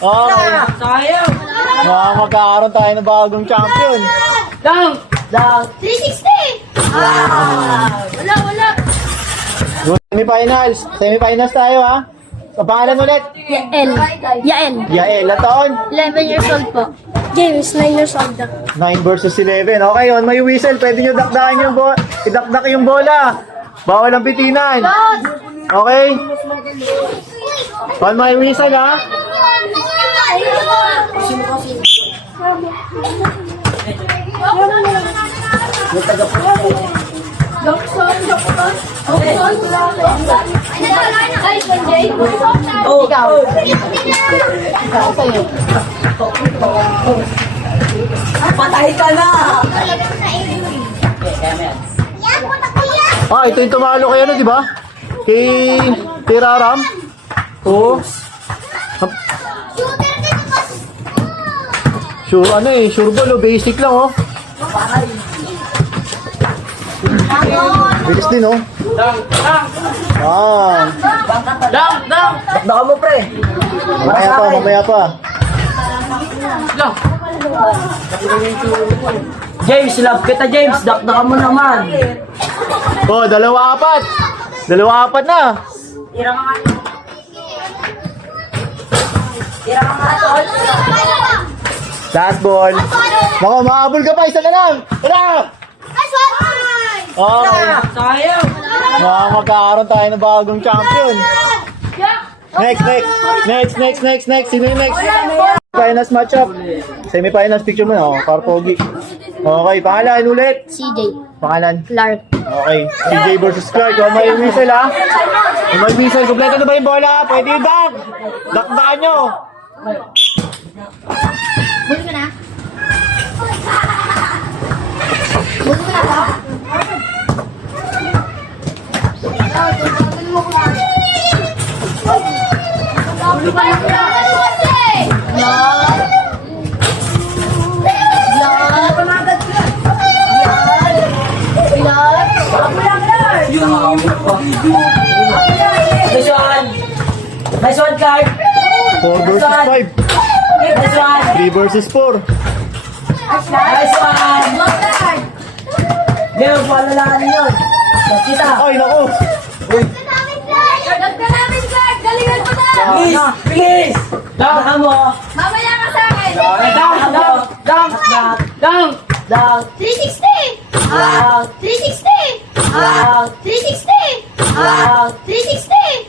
Okay. Sayang. Magkakaroon tayo ng bagong champion. Dang. 360! Wala. Semifinals. Semifinals tayo ha. Ang pangalan ulit? Yael. Yael. At taon? 11 years old po. James, 9 years old na. 9 versus 11. Okay, on may whistle. Pwede nyo dakdakan yung idakdak yung bola. Bawal ang pitinan. Okay? On may whistle ha. Patay ka na. Ito yung tumalo kayo na, di ba? Kay Tiraram. Oo. Sure, sure ball, basic lang, oh. Bilis din, oh. Dang. Dakdakan mo, pre. Mamaya pa. James, love kita James. Dakdakan mo naman. Oh, 2-4. 2-4 na. Last ball. Nako, mahabol ka pa. Isa na lang. Tara! Okay. Sayang. Magkakaroon tayo ng bagong champion. Next. Sino yung next? Finals matchup. Semifinals picture mo na. Para pogi. Okay, pangalan ulit. CJ. Pangalan. Clark. Okay, CJ versus Clark. May whistle ha. May whistle. Kompleto na ba yung bola? Pwede yung bag. Dakdakan nyo. Buli ka na. Buli ka na ba? Nice one, Clark. 4 versus 5. Nice one. 3 versus 4. Nice one. Game, palalaan yun. Kita. Ay, naku. Galingan mo na! Please. Dang mo. Mamaya ka sa akin! Dang. 360! 360! 360! 360!